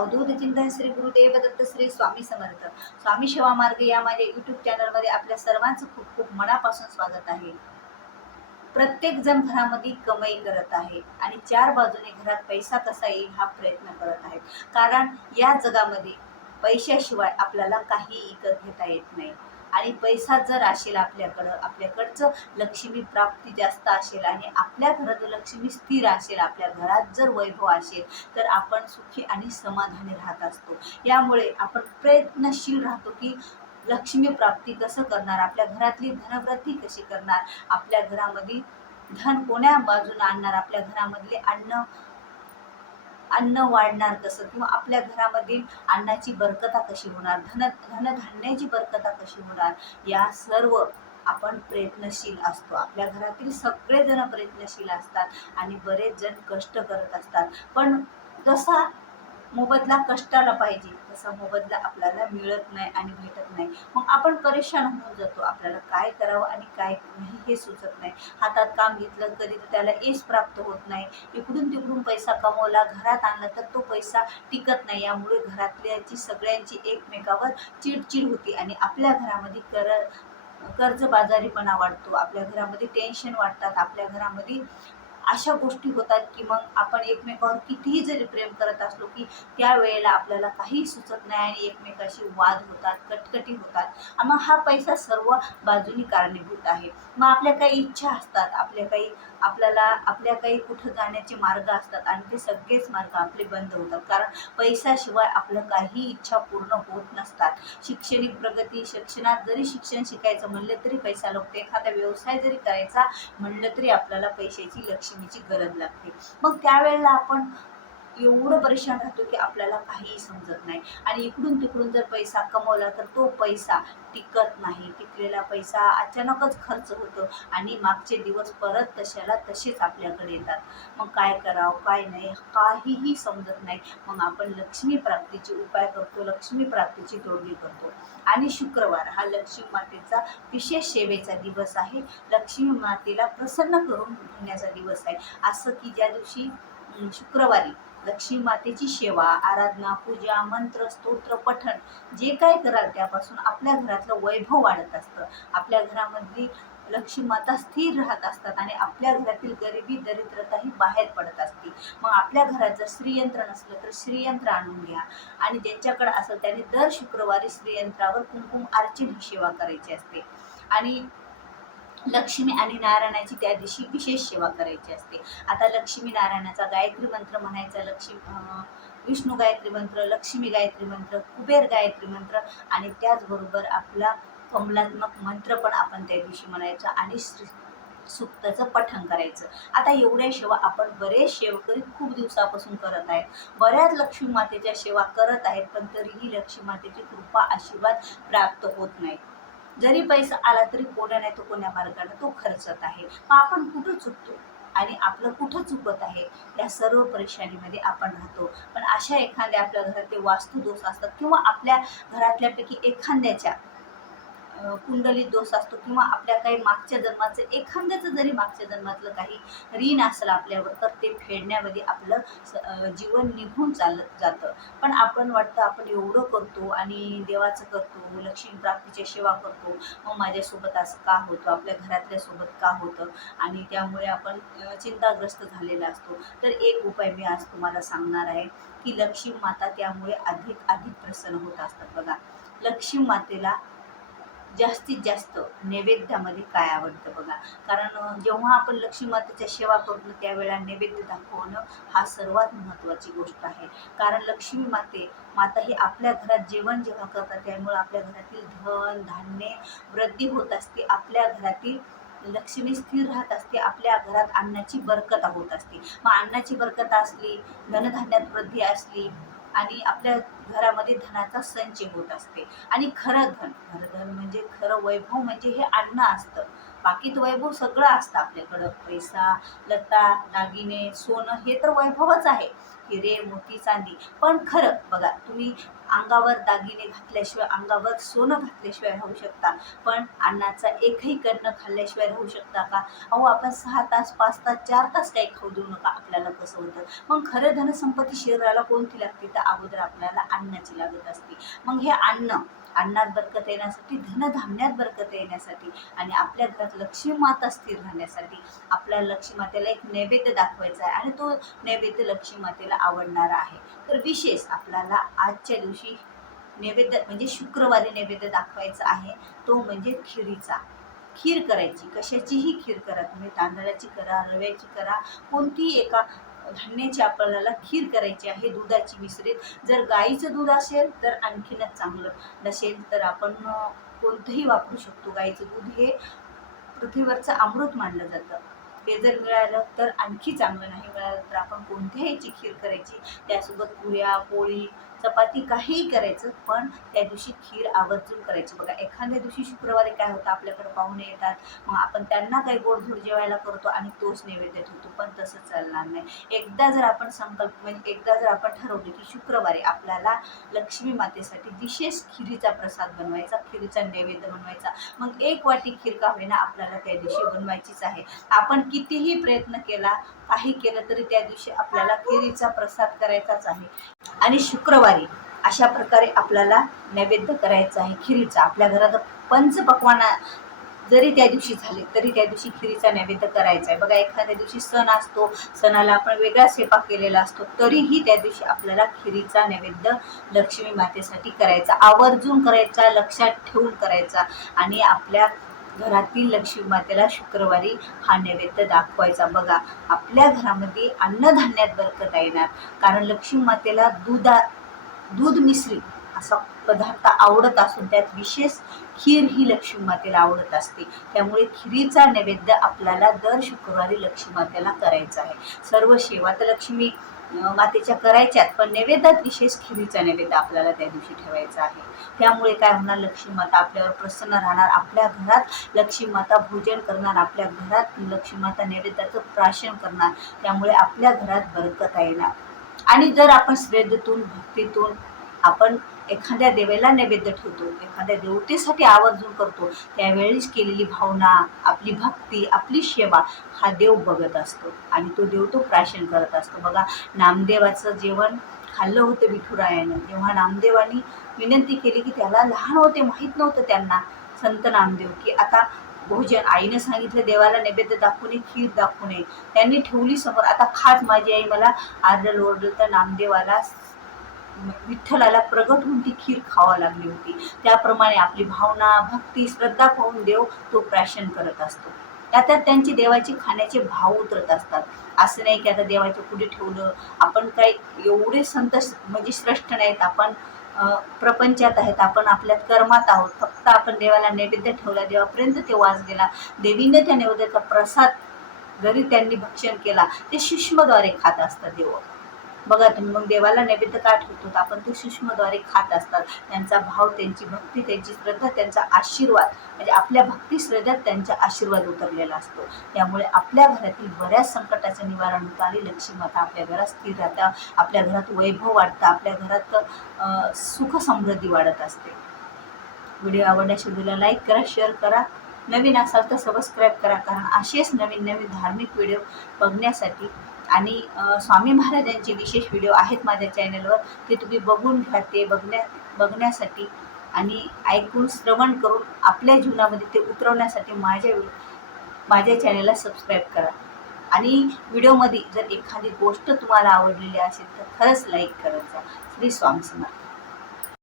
अवधूत चिंतन श्री गुरुदेव दत्त श्री स्वामी समर्थ. स्वामी सेवा मार्ग या माझ्या यूट्यूब चॅनलमध्ये आपल्या सर्वांचं खूप खूप मनापासून स्वागत आहे. प्रत्येक जण घरामध्ये कमाई करत आहे आणि चार बाजूने घरात पैसा कसा येईल हा प्रयत्न करत आहे. कारण या जगामध्ये पैशाशिवाय आपल्याला काही विकत घेता येत नाही. आणि पैसा जर असेल आपल्याकडचं लक्ष्मी प्राप्ती जास्त असेल आणि आपल्या घरात लक्ष्मी स्थिर असेल, आपल्या घरात जर वैभव असेल तर आपण सुखी आणि समाधानी राहत असतो. यामुळे आपण प्रयत्नशील राहतो की लक्ष्मी प्राप्ती कसं करणार, आपल्या घरातली धनवृद्धी कशी करणार, आपल्या घरामध्ये धन कोण्या बाजूने आणणार, आपल्या घरामधले अन्न वाढणार कसं, किंवा आपल्या घरामधील अन्नाची बरकता कशी होणार, धनधान्याची बरकता कशी होणार, या सर्व आपण प्रयत्नशील असतो. आपल्या घरातील सगळेजण प्रयत्नशील असतात आणि बरेच जण कष्ट करत असतात. पण जसा मोबदला कष्टाला पाहिजे तसा मोबदला आपल्याला मिळत नाही आणि भेटत नाही. मग आपण परेशान होऊन जातो. आपल्याला काय करावं आणि काय नाही हे सुचत नाही. हातात काम घेतलं तरी त्याला यश प्राप्त होत नाही. इकडून तिकडून पैसा कमवला, घरात आणला तर तो पैसा टिकत नाही. यामुळे घरातल्याची सगळ्यांची एकमेकावर चिडचिड होती आणि आपल्या घरामध्ये कर्जबाजारीपणा वाढतो. आपल्या घरामध्ये टेन्शन वाढतात. आपल्या घरामध्ये अशा गोष्टी होतात की मग आपण एकमेकावर कितीही जरी प्रेम करत असलो की त्यावेळेला आपल्याला काही सुचत नाही आणि एकमेकाशी वाद होतात, कटकटी होतात. मग हा पैसा सर्व बाजूनी कारणीभूत आहे. मग आपल्या काही इच्छा असतात, आपल्या काही कुठं जाण्याचे मार्ग असतात आणि ते सगळेच मार्ग आपले बंद होतात. कारण पैशाशिवाय आपलं काही इच्छा पूर्ण होत नसतात. शैक्षणिक प्रगती, शिक्षणात जरी शिक्षण शिकायचं म्हणलं तरी पैसा लागतो. एखादा व्यवसाय जरी करायचा म्हणलं तरी आपल्याला पैशाची, लक्ष्मीची गरज लागते. मग त्यावेळेला आपण एवढं परेशान राहतो की आपल्याला काहीही समजत नाही. आणि इकडून तिकडून जर पैसा कमवला तर तो पैसा टिकत नाही. टिकलेला पैसा अचानकच खर्च होतो आणि मागचे दिवस परत तशाला तसेच आपल्याकडे येतात. मग काय करावं काय नाही काहीही समजत नाही. मग आपण लक्ष्मी प्राप्तीचे उपाय करतो, लक्ष्मी प्राप्तीची तोडगी करतो. आणि शुक्रवार हा लक्ष्मी मातेचा विशेष सेवेचा दिवस आहे. लक्ष्मी मातेला प्रसन्न करून घेण्याचा दिवस आहे. असं की ज्या दिवशी शुक्रवारी लक्ष्मी मातेची सेवा, आराधना, पूजा, मंत्र, स्तोत्र, पठण जे काय कराल त्यापासून आपल्या घरातलं वैभव वाढत असतं. आपल्या घरामध्ये लक्ष्मी माता स्थिर राहत असतात आणि आपल्या घरातील गरिबी, दरिद्रता ही बाहेर पडत असते. मग आपल्या घरात जर श्रीयंत्र नसलं तर श्रीयंत्र आणून घ्या आणि ज्यांच्याकडे असेल त्याने दर शुक्रवारी श्रीयंत्रावर कुंकुम अर्चन ही सेवा करायची असते. आणि लक्ष्मी आणि नारायणाची त्या दिवशी विशेष सेवा करायची असते. आता लक्ष्मी नारायणाचा गायत्री मंत्र म्हणायचा, विष्णू गायत्री मंत्र, लक्ष्मी गायत्री मंत्र, कुबेर गायत्री मंत्र आणि त्याचबरोबर आपला कमलात्मक मंत्र पण आपण त्या दिवशी म्हणायचा आणि सुक्ताचं पठण करायचं. आता एवढ्या सेवा आपण बरेच सेवकरी खूप दिवसापासून करत आहेत. बऱ्याच लक्ष्मी मातेच्या सेवा करत आहेत, पण तरीही लक्ष्मी मातेची कृपा, आशीर्वाद प्राप्त होत नाही. जरी पैसा आला तरी कोण्या नाही तो कोण्या मार्गाने तो खर्चत आहे. मग आपण कुठं चुकतो आणि आपलं कुठं चुकत आहे या सर्व परेशानीमध्ये आपण राहतो. पण अशा एखाद्या आपल्या घरात ते वास्तुदोष असतात किंवा आपल्या घरातल्यापैकी एखाद्याच्या कुंडलीत दोष असतो किंवा आपल्या काही मागच्या जन्माचं एखाद्याचं जरी मागच्या जन्मातलं काही ऋण असेल आपल्यावर तर ते फेडण्यामध्ये आपलं जीवन निघून चालत जातं. पण आपण वाटतं आपण एवढं करतो आणि देवाचं करतो, लक्ष्मी प्राप्तीची सेवा करतो, मग माझ्यासोबत असं का होतं, आपल्या घरातल्यासोबत का होतं आणि त्यामुळे आपण चिंताग्रस्त झालेला असतो. तर एक उपाय मी आज तुम्हाला सांगणार आहे की लक्ष्मी माता त्यामुळे अधिक प्रसन्न होत असतात. बघा, लक्ष्मी मातेला जास्तीत जास्त नैवेद्यामध्ये काय आवडतं बघा. कारण जेव्हा आपण लक्ष्मी मातेच्या सेवा करतो त्यावेळेला नैवेद्य दाखवणं हा सर्वात महत्त्वाची गोष्ट आहे. कारण लक्ष्मी माता ही आपल्या घरात जेवण जेव्हा करतात त्यामुळे आपल्या घरातील धन धान्य वृद्धी होत असते. आपल्या घरातील लक्ष्मी स्थिर राहत असते. आपल्या घरात अन्नाची बरकता होत असते. मग अन्नाची बरकता असली, धनधान्यात वृद्धी असली आणि आपल्या घरामध्ये धनाचा संचय होत असते. आणि खरं धन म्हणजे खरं वैभव म्हणजे हे अन्न असतं. बाकी तर वैभव सगळं असतं आपल्याकडं, पैसा, लता, दागिने, सोनं हे तर वैभवच आहे. हिरे मोती चांदी. पण खरं बघा, तुम्ही अंगावर दागिने घातल्याशिवाय, अंगावर सोनं घातल्याशिवाय राहू शकता, पण अन्नाचा एकही कण न खाल्ल्याशिवाय राहू शकता का? अहो, आपण 6 तास 5 तास 4 तास काही खाऊ देऊ नका, आपल्याला कसं होतं. मग खरं धनसंपत्ती शरीराला कोणती लागते? तर अगोदर आपल्याला अन्नाची लागत असते. मग हे अन्नात बरकत येण्यासाठी, धनधान्यात बरकत येण्यासाठी आणि आपल्या घरात लक्ष्मी माता स्थिर राहण्यासाठी आपल्याला लक्ष्मी मातेला एक नैवेद्य दाखवायचा आहे आणि तो नैवेद्य लक्ष्मी मातेला आवडणारा आहे. तर विशेष आपल्याला आजच्या दिवशी नैवेद्य म्हणजे शुक्रवारी नैवेद्य दाखवायचा आहे, तो म्हणजे खिरीचा. खीर करायची, कशाचीही खीर करा तुम्ही, तांदळाची करा, रव्याची करा, कोणतीही एका धान्याची आपल्याला खीर करायची आहे, दुधाची मिश्रित. जर गाईचं दूध असेल तर आणखीनच चांगलं, नसेल तर आपण कोणतंही वापरू शकतो. गाईचं दूध हे पृथ्वीवरचं अमृत मानलं जातं. ते जर मिळालं तर आणखी चांगलं, नाही मिळालं तर आपण कोणत्याही याची खीर करायची, त्यासोबत पुऱ्या पोळी चपाती काहीही करायचं, पण त्या दिवशी खीर आवर्जून करायची. बघा, एखाद्या दिवशी शुक्रवारी काय होतं, आपल्याकडे पाहुणे येतात, मग आपण त्यांना काही गोडधोड जेवायला करतो आणि तोच नैवेद्य ठेवतो, पण तसं चालणार नाही. एकदा जर आपण म्हणजे एकदा जर आपण ठरवलं की शुक्रवारी आपल्याला लक्ष्मी मातेसाठी विशेष खिरीचा प्रसाद बनवायचा, खिरीचा नैवेद्य बनवायचा, मग 1 वाटी खीर का होईना आपल्याला त्या दिवशी बनवायचीच आहे. आपण कितीही प्रयत्न केला, काही केलं तरी त्या दिवशी आपल्याला खिरीचा प्रसाद करायचाच आहे. आणि शुक्रवारी अशा प्रकारे आपल्याला नैवेद्य करायचा आहे खिरीचा. आपल्या घरात पंचपक्वान्न जरी त्या दिवशी झाले तरी त्या दिवशी खिरीचा नैवेद्य करायचा आहे. बघा, एखाद्या दिवशी सण असतो, सणाला आपण वेगळा स्वयंपाक केलेला असतो, तरीही त्या दिवशी आपल्याला खिरीचा नैवेद्य लक्ष्मी मातेसाठी करायचा, आवर्जून करायचा, लक्षात ठेवून करायचा आणि आपल्या घरातील लक्ष्मी मातेला शुक्रवारी हा नैवेद्य दाखवायचा. बघा, आपल्या घरामध्ये अन्नधान्यात बरकत येणार, कारण लक्ष्मी मातेला दूध मिश्रित असा पदार्थ आवडत असून त्यात विशेष खीर ही लक्ष्मी मातेला आवडत असते. त्यामुळे खिरीचा नैवेद्य आपल्याला दर शुक्रवारी लक्ष्मी मातेला करायचा आहे. सर्व सेवा तर लक्ष्मी मातेच्या करायच्यात, पण नैवेद्यात विशेष खिरीचा नैवेद्य आपल्याला त्या दिवशी ठेवायचा आहे. त्यामुळे काय होणार, लक्ष्मी माता आपल्यावर प्रसन्न राहणार, आपल्या घरात लक्ष्मी माता भोजन करणार, आपल्या घरात लक्ष्मी माता नैवेद्याचं प्राशन करणार. त्यामुळे आपल्या घरात बरकत येणार. आणि जर आपण श्रद्धेतून भक्तीतून आपण एखाद्या देवाला नैवेद्य ठेवतो, एखाद्या देवतेसाठी आवर्जून करतो, त्यावेळेस केलेली भावना, आपली भक्ती, आपली सेवा हा देव बघत असतो आणि तो देव तो प्राशन करत असतो. बघा, नामदेवाचं जेवण खाल्लं होतं विठुरायानं, जेव्हा नामदेवानी विनंती केली की त्याला लहान होते, माहीत नव्हतं त्यांना संत नामदेव की आता भोजन, आईनं सांगितलं देवाला नैवेद्य दाखवू नये, खीर दाखवू नये, त्यांनी ठेवली समोर, आता खास माझी आई मला आरडल ओरडल, तर नामदेवाला विठ्ठलाला प्रगट होऊन ती खीर खावा लागली होती. त्याप्रमाणे आपली भावना, भक्ती, श्रद्धा पाहून देव तो प्राशन करत असतो. त्यात त्यांची देवाची खाण्याचे भाव उतरत असतात. असं नाही की आता देवाच्या पुढे ठेवलं, आपण काही एवढे संत म्हणजे श्रेष्ठ नाहीत, आपण प्रपंचात आहेत, आपण आपल्या कर्मात आहोत. फक्त आपण देवाला नैवेद्य ठेवला, देवापर्यंत ते वास गेला, देवीने त्या नैवेद्याचा प्रसाद जरी त्यांनी भक्षण केला, ते सूक्ष्मद्वारे खात असतात देव. बघा तुम्ही, मग देवाला नैवेद्य का ठेवतो, आपण ते सूक्ष्मद्वारे खात असतात. त्यांचा भाव, त्यांची भक्ती, त्यांची श्रद्धा, त्यांचा आशीर्वाद, म्हणजे आपल्या भक्ती श्रद्धात त्यांचा आशीर्वाद उतरलेला असतो. त्यामुळे आपल्या घरातील बऱ्याच संकटाचं निवारण होतं आणि लक्ष्मी माता आपल्या घरात स्थिर राहतात, आपल्या घरात वैभव वाढतं, आपल्या घरात सुख समृद्धी वाढत असते. व्हिडिओ आवडल्यास व्हिडिओला लाईक करा, शेअर करा, नवीन असाल तर सबस्क्राईब करा, कारण असेच नवीन नवीन धार्मिक व्हिडिओ बघण्यासाठी आणि स्वामी महाराजांचे विशेष व्हिडिओ आहेत माझ्या चॅनलवर, ते तुम्ही बघून घ्या. ते बघण्यासाठी आणि ऐकून श्रवण करून आपल्या जीवनामध्ये ते उतरवण्यासाठी माझ्या चॅनलला सबस्क्राईब करा. आणि व्हिडिओमध्ये जर एखादी गोष्ट तुम्हाला आवडलेली असेल तर खरंच लाईक करत जा. श्री स्वामी समर्थ.